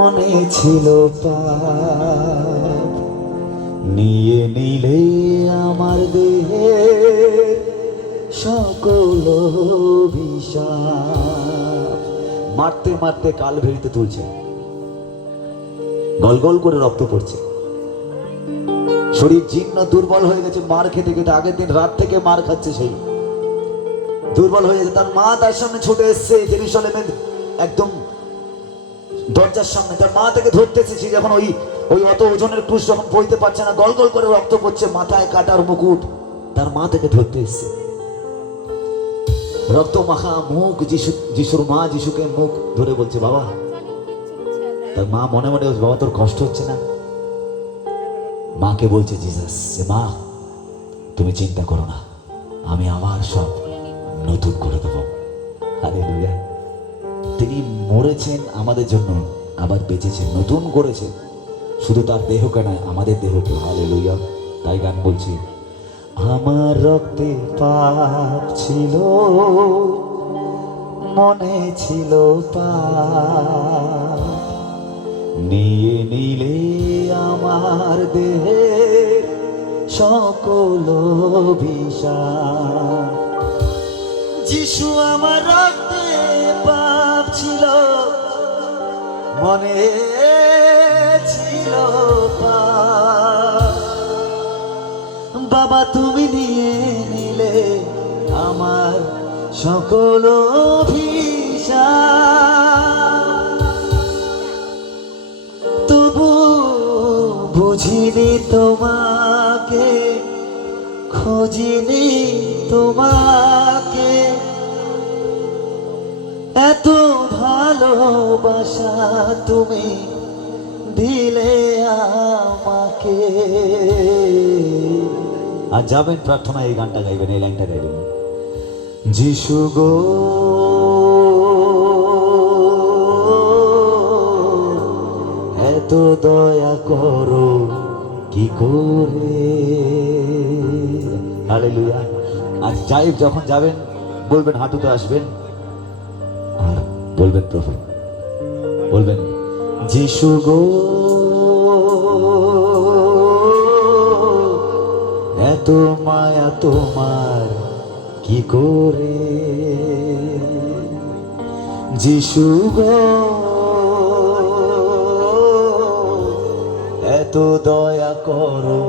মনে ছিল পাপ, নিয়ে নিলে আমার দেহে সকল অভিশাপ। মারতে মারতে কাল ভেরিতে তুলছে, গল গল করে রক্ত পড়ছে, শরীর জীর্ণ দুর্বল হয়ে গেছে। মার খেতে খেতে আগের দিন রাত থেকে মার খাচ্ছে, সেই দুর্বল হয়ে গেছে। তার মা তার সামনে ছুটে এসছে, জেরুজালেমের একদম দরজার সামনে। তার মা তাকে ধরতেছে, সে যখন ওই ওই অত ওজনের ক্রুশ যখন বইতে পারছে না, গল গল করে রক্ত পড়ছে, মাথায় কাটার মুকুট। তার মা তাকে ধরতে এসছে, রক্ত মাখা মুখ। যিশুর মা যিশুকে মুখ ধরে বলছে বাবা। তার মা মনে মনে বাবা তোর কষ্ট হচ্ছে না? মাকে বলছে জিসাস, মা তুমি চিন্তা করো না, আমি আবার সব নতুন করে দেবো। হালেলুয়া। তিনি মরেছেন আমাদের জন্য, আবার বেঁচেছেন, নতুন করেছেন, শুধু তার দেহকে নয় আমাদের দেহকে। হালেলুয়া। তাই গান বলছি, আমার রক্তে পাপ ছিল, মনে ছিল পাপ, নিয়ে নিলে আমার দেহের সকল অভিশাপ। যিশু আমার রক্তে পাপ ছিল, মনে ছিল পাপ, বাবা তুমি নিয়ে নিলে আমার সকল অভিশাপ। তবু বুঝিনি তোমাকে, খুঁজিনি তোমাকে, এত ভালোবাসা তুমি দিলে আমাকে। আর যাবেন প্রার্থনা, এই গানটা গাইবেন, এই লাইনটা গাইবেন, যিশু গো এত দয়া করো কি করে। হালেলুয়া। আজ যাই যখন যাবেন বলবেন, হাঁটুতে আসবেন আর বলবেন প্রভু, বলবেন যিশু গো এত মায়া তোমার কি করে। যিশু গো এত দয়া করো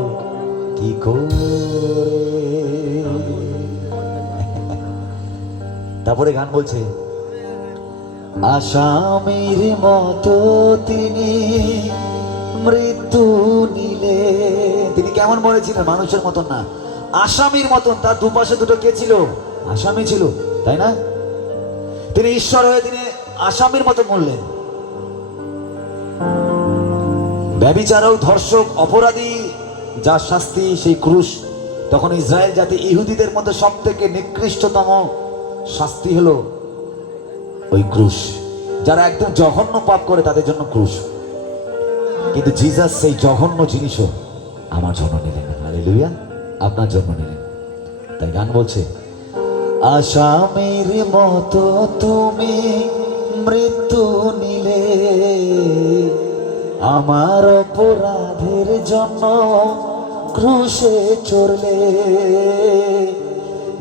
কি করে। তারপরে গান বলছে, আসামির মতো তিনি মৃত্যু নিলে। তিনি কেমন মরেছিলেন? মানুষের মতন না, আসামির মতন। তার দুপাশে দুটো কে ছিল? আসামি ছিল, তাই না? তিনি ঈশ্বর হয়ে তিনি আসামির মতো মরলেন। ব্যভিচারক, ধর্ষক, অপরাধী যার শাস্তি সেই ক্রুশ। তখন ইসরায়েল জাতি ইহুদিদের মধ্যে সব থেকে নিকৃষ্টতম শাস্তি হলো ওই ক্রুশ। যারা একদম জঘন্য পাপ করে তাদের জন্য ক্রুশ। কিন্তু জিসাস সেই জঘন্য জিনিসও আমার জন্য নিলেন। হালেলুয়া। আপনার জন্য নিলেন। তাই গান বলছে, আসামির মতো তুমি মৃত্যু নিলে, আমার অপরাধের জন্য ক্রুশে চড়লে,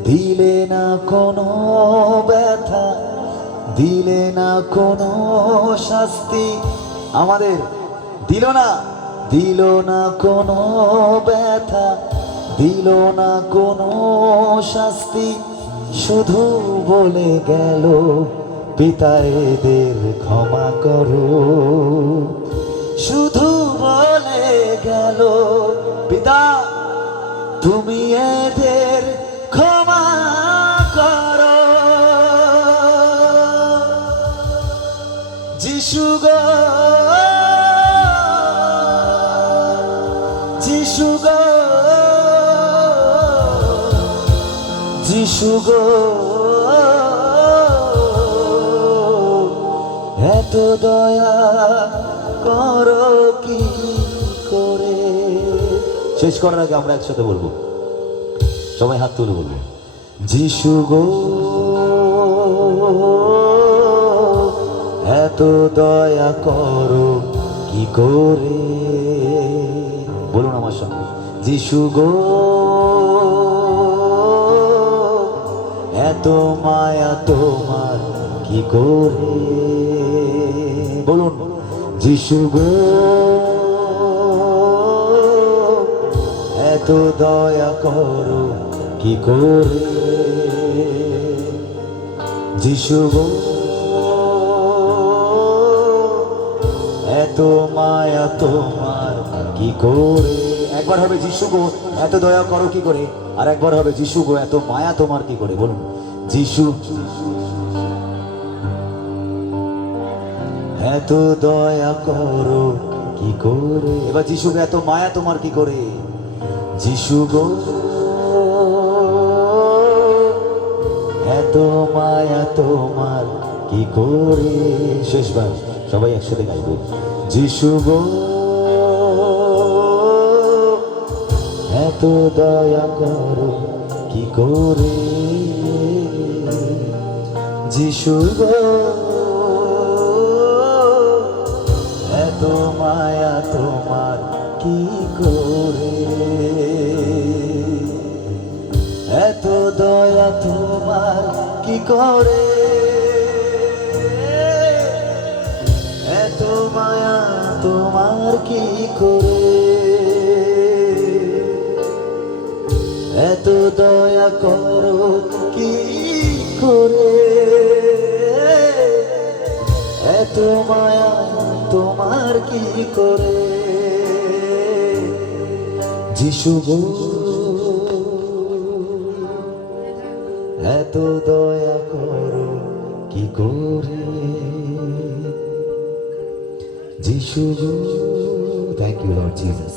দিলে না কোনো ব্যথা, দিলে না কোনো শাস্তি। আমাদের দিল না কোনো ব্যথা, দিল না কোনো শাস্তি, শুধু বলে গেল পিতা এদের ক্ষমা করো। শুধু বলে গেল পিতা তুমি এদের ক্ষমা করো। যিশু গো, যিশু গো, যিশু গো এত দয়া করো কি করে। শেষ করার আগে আমরা একসাথে বলবো, সবাই হাত তুলে বলবো, যিশু গো এত দয়া করো কি করে, বলুন আমার সঙ্গে, যিশু গো এত মায়া তোমার কি করে, বলুন যিশু গো এত দয়া করো কি করে, যিশু গো এত মায়া তোমার কি করে। একবার হবে যিশু গো এত দয়া করো কি করে, আর একবার হবে যিশু গো এত মায়া তোমার কি করে। বলুন যিশু এত দয়া করো কি করে, এবার যিশু গো এত মায়া তোমার কি করে, যিশু গো এত মায়া তোমার কি করে। শেষবার সবাই একসাথে গাইবে, যিশু গো এত দয়া করো কি করে, যিশু গো এত মায়া তোমার কি করে, এত দয়া তোমার কি করে, এত মায়া তোমার কি করে, এত দয়া করো কি করে, এত মায়া তোমার কি করে, যিশু গো এত দয়া করো কি করে, যিশু গো। Thank you Lord Jesus.